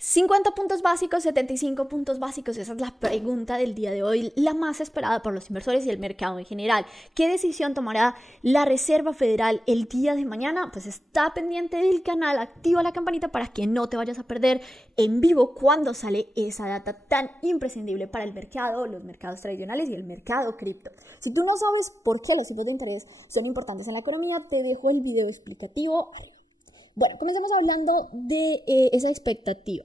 50 puntos básicos, 75 puntos básicos, esa es la pregunta del día de hoy, la más esperada por los inversores y el mercado en general. ¿Qué decisión tomará la Reserva Federal el día de mañana? Pues está pendiente del canal, activa la campanita para que no te vayas a perder en vivo cuando sale esa data tan imprescindible para el mercado, los mercados tradicionales y el mercado cripto. Si tú no sabes por qué los tipos de interés son importantes en la economía, te dejo el video explicativo arriba. Bueno, comencemos hablando de esa expectativa.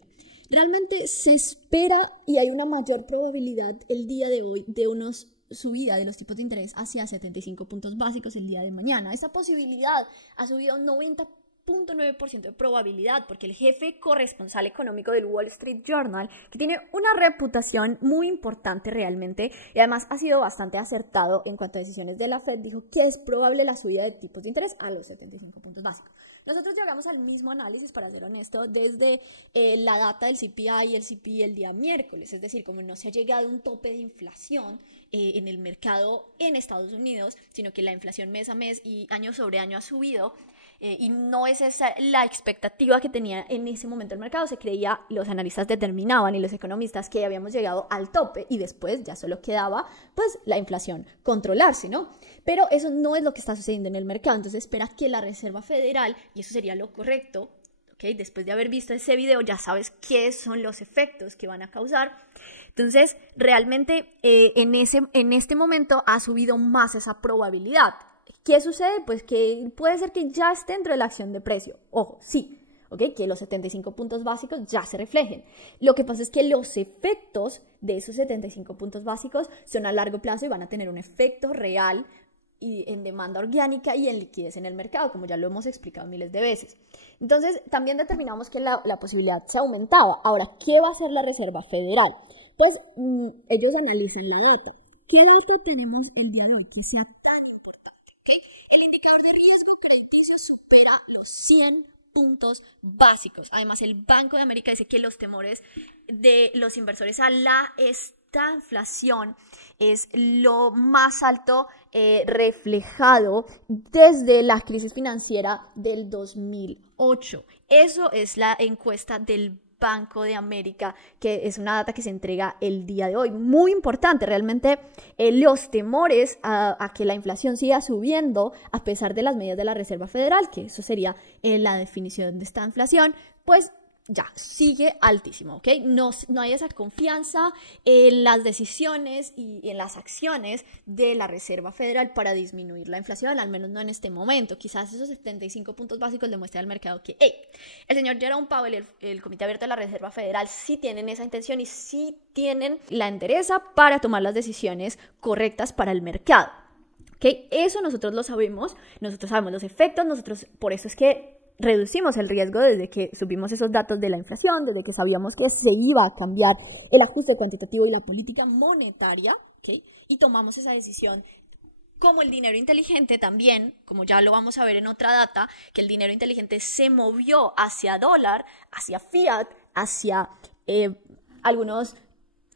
Realmente se espera y hay una mayor probabilidad el día de hoy de una subida de los tipos de interés hacia 75 puntos básicos el día de mañana. Esa posibilidad ha subido a un 90.9% de probabilidad porque el jefe corresponsal económico del Wall Street Journal, que tiene una reputación muy importante realmente y además ha sido bastante acertado en cuanto a decisiones de la Fed, dijo que es probable la subida de tipos de interés a los 75 puntos básicos. Nosotros llegamos al mismo análisis, para ser honesto, desde la data del CPI y el CPI el día miércoles, es decir, como no se ha llegado a un tope de inflación en el mercado en Estados Unidos, sino que la inflación mes a mes y año sobre año ha subido, y no es esa la expectativa que tenía en ese momento el mercado. Se creía, los analistas determinaban y los economistas que habíamos llegado al tope y después ya solo quedaba pues la inflación controlarse, ¿no? Pero eso no es lo que está sucediendo en el mercado, entonces espera que la Reserva Federal, y eso sería lo correcto, ¿okay? Después de haber visto ese video ya sabes qué son los efectos que van a causar. Entonces realmente en este momento ha subido más esa probabilidad. ¿Qué sucede? Pues que puede ser que ya esté dentro de la acción de precio. Ojo, sí, ¿okay? Que los 75 puntos básicos ya se reflejen. Lo que pasa es que los efectos de esos 75 puntos básicos son a largo plazo y van a tener un efecto real y en demanda orgánica y en liquidez en el mercado, como ya lo hemos explicado miles de veces. Entonces, también determinamos que la posibilidad se aumentaba. Ahora, ¿qué va a hacer la Reserva Federal? Pues ellos analizan la data. ¿Qué data tenemos el día de hoy que sea tan importante? El indicador de riesgo crediticio supera los 100 puntos básicos. Además, el Banco de América dice que los temores de los inversores a la inflación es lo más alto reflejado desde la crisis financiera del 2008. Eso es la encuesta del Banco de América, que es una data que se entrega el día de hoy. Muy importante, realmente los temores a que la inflación siga subiendo a pesar de las medidas de la Reserva Federal, que eso sería la definición de esta inflación, pues ya, sigue altísimo, ¿ok? No hay esa confianza en las decisiones y en las acciones de la Reserva Federal para disminuir la inflación, al menos no en este momento. Quizás esos 75 puntos básicos demuestran al mercado que, el señor Jerome Powell, el Comité Abierto de la Reserva Federal, sí tienen esa intención y sí tienen la entereza para tomar las decisiones correctas para el mercado. ¿Okay? Eso nosotros lo sabemos, nosotros sabemos los efectos, nosotros por eso es que reducimos el riesgo desde que subimos esos datos de la inflación, desde que sabíamos que se iba a cambiar el ajuste cuantitativo y la política monetaria, ¿okay? Y tomamos esa decisión. Como el dinero inteligente también, como ya lo vamos a ver en otra data, que el dinero inteligente se movió hacia dólar, hacia fiat, hacia algunos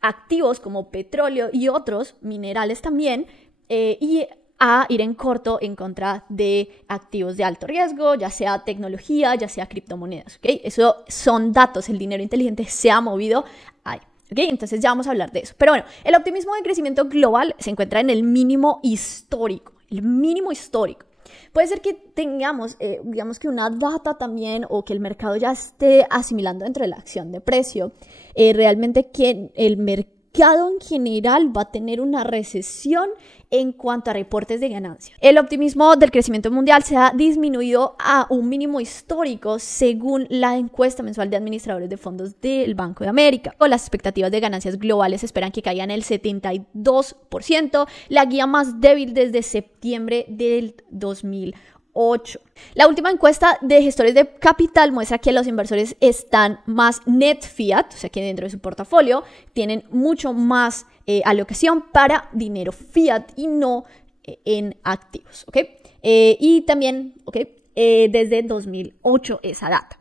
activos como petróleo y otros minerales también, y a ir en corto en contra de activos de alto riesgo, ya sea tecnología, ya sea criptomonedas, ¿ok? Eso son datos, el dinero inteligente se ha movido ahí, ¿ok? Entonces ya vamos a hablar de eso. Pero bueno, el optimismo de crecimiento global se encuentra en el mínimo histórico, el mínimo histórico. Puede ser que tengamos, digamos que una data también o que el mercado ya esté asimilando dentro de la acción de precio, realmente que el mercado en general va a tener una recesión en cuanto a reportes de ganancias. El optimismo del crecimiento mundial se ha disminuido a un mínimo histórico según la encuesta mensual de administradores de fondos del Banco de América. Las expectativas de ganancias globales esperan que caigan el 72%, la guía más débil desde septiembre del 2008. La última encuesta de gestores de capital muestra que los inversores están más net fiat, o sea que dentro de su portafolio tienen mucho más alocación para dinero fiat y no en activos, ¿ok? Y también, ¿ok? Desde 2008 esa data.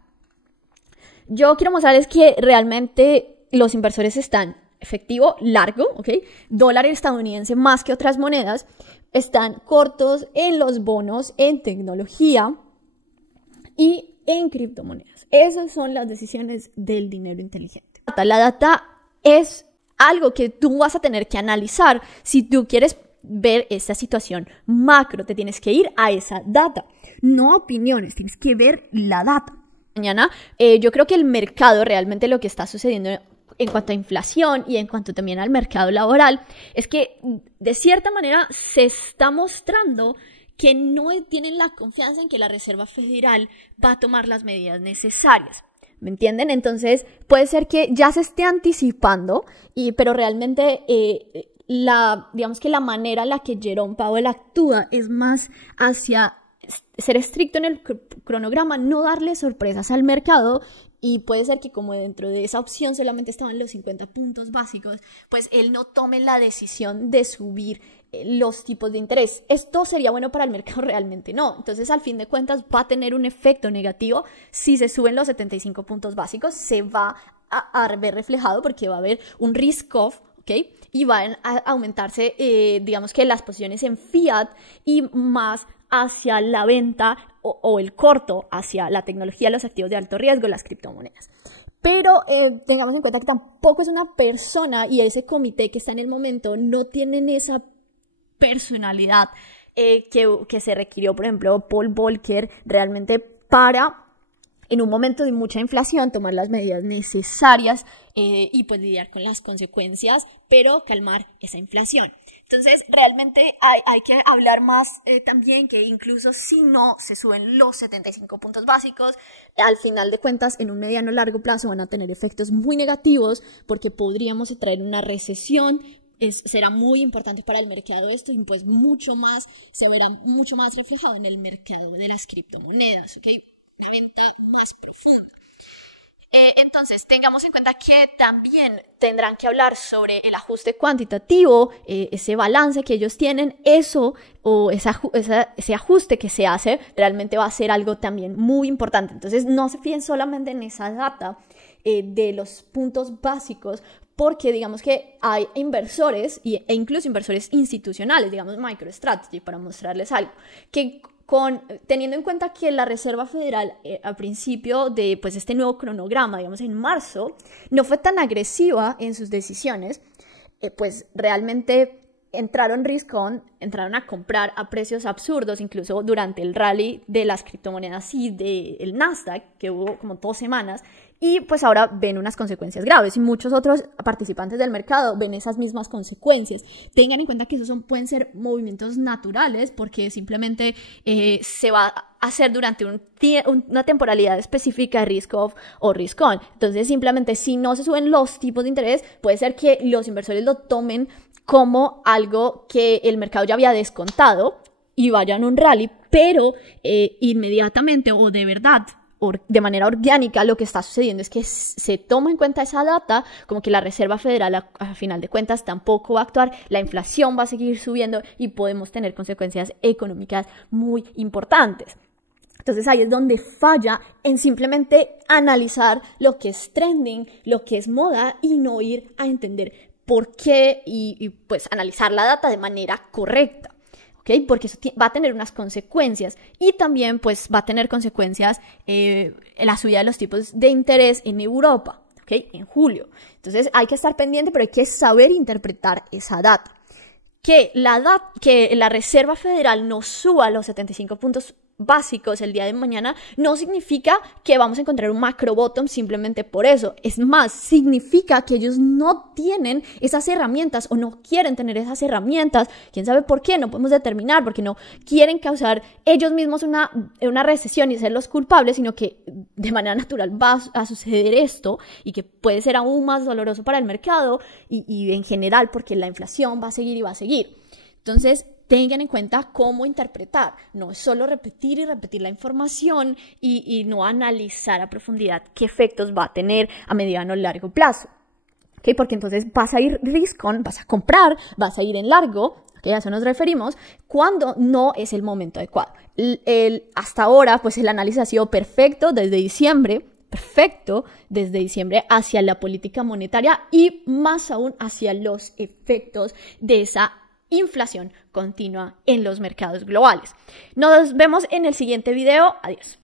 Yo quiero mostrarles que realmente los inversores están efectivo largo, ¿ok? Dólar estadounidense más que otras monedas, están cortos en los bonos, en tecnología y en criptomonedas. Esas son las decisiones del dinero inteligente. La data es algo que tú vas a tener que analizar. Si tú quieres ver esta situación macro, te tienes que ir a esa data, no a opiniones, tienes que ver la data. Mañana, yo creo que el mercado, realmente lo que está sucediendo en cuanto a inflación y en cuanto también al mercado laboral, es que de cierta manera se está mostrando que no tienen la confianza en que la Reserva Federal va a tomar las medidas necesarias. ¿Me entienden? Entonces puede ser que ya se esté anticipando, pero realmente digamos que la manera en la que Jerome Powell actúa es más hacia ser estricto en el cronograma, no darle sorpresas al mercado, y puede ser que como dentro de esa opción solamente estaban los 50 puntos básicos, pues él no tome la decisión de subir los tipos de interés. ¿Esto sería bueno para el mercado? Realmente no. Entonces, al fin de cuentas, va a tener un efecto negativo. Si se suben los 75 puntos básicos, se va a ver reflejado porque va a haber un risk-off, ¿ok? Y van a aumentarse, digamos que las posiciones en fiat y más hacia la venta o el corto hacia la tecnología, los activos de alto riesgo, las criptomonedas. Pero tengamos en cuenta que tampoco es una persona, y ese comité que está en el momento no tienen esa personalidad que se requirió, por ejemplo, Paul Volcker, realmente para, en un momento de mucha inflación, tomar las medidas necesarias y pues lidiar con las consecuencias, pero calmar esa inflación. Entonces, realmente hay que hablar más también que incluso si no se suben los 75 puntos básicos, al final de cuentas, en un mediano largo plazo van a tener efectos muy negativos porque podríamos traer una recesión. Será muy importante para el mercado esto, y pues se verá mucho más reflejado en el mercado de las criptomonedas, ¿ok? Una venta más profunda. Entonces, tengamos en cuenta que también tendrán que hablar sobre el ajuste cuantitativo, ese balance que ellos tienen, eso o ese ajuste que se hace realmente va a ser algo también muy importante. Entonces, no se fíen solamente en esa data de los puntos básicos, porque digamos que hay inversores e incluso inversores institucionales, digamos MicroStrategy, para mostrarles algo, que teniendo en cuenta que la Reserva Federal al principio de pues, este nuevo cronograma, digamos en marzo, no fue tan agresiva en sus decisiones, pues realmente entraron risk-on, entraron a comprar a precios absurdos, incluso durante el rally de las criptomonedas y del Nasdaq, que hubo como 2 semanas, y pues ahora ven unas consecuencias graves, y muchos otros participantes del mercado ven esas mismas consecuencias. Tengan en cuenta que esos pueden ser movimientos naturales, porque simplemente se va a hacer durante una temporalidad específica de risk-off o risk-on. Entonces, simplemente si no se suben los tipos de interés, puede ser que los inversores lo tomen como algo que el mercado ya había descontado y vayan a un rally, pero inmediatamente o de verdad o de manera orgánica lo que está sucediendo es que se toma en cuenta esa data, como que la Reserva Federal a final de cuentas tampoco va a actuar, la inflación va a seguir subiendo y podemos tener consecuencias económicas muy importantes. Entonces ahí es donde falla en simplemente analizar lo que es trending, lo que es moda, y no ir a entender por qué y pues analizar la data de manera correcta. ¿Okay? Porque eso va a tener unas consecuencias, y también pues va a tener consecuencias la subida de los tipos de interés en Europa, ¿okay? En julio. Entonces hay que estar pendiente, pero hay que saber interpretar esa data. Que la Reserva Federal no suba los 75 puntos básicos el día de mañana no significa que vamos a encontrar un macro bottom simplemente por eso. Es más, significa que ellos no tienen esas herramientas o no quieren tener esas herramientas. ¿Quién sabe por qué? No podemos determinar, porque no quieren causar ellos mismos una recesión y ser los culpables, sino que de manera natural va a suceder esto, y que puede ser aún más doloroso para el mercado y en general, porque la inflación va a seguir y va a seguir. Entonces, tengan en cuenta cómo interpretar. No es solo repetir y repetir la información y no analizar a profundidad qué efectos va a tener a mediano o largo plazo. ¿Okay? Porque entonces vas a ir risk-on, vas a comprar, vas a ir en largo, ¿okay? A eso nos referimos, cuando no es el momento adecuado. Hasta ahora, pues el análisis ha sido perfecto desde diciembre hacia la política monetaria y más aún hacia los efectos de esa inflación continua en los mercados globales. Nos vemos en el siguiente video. Adiós.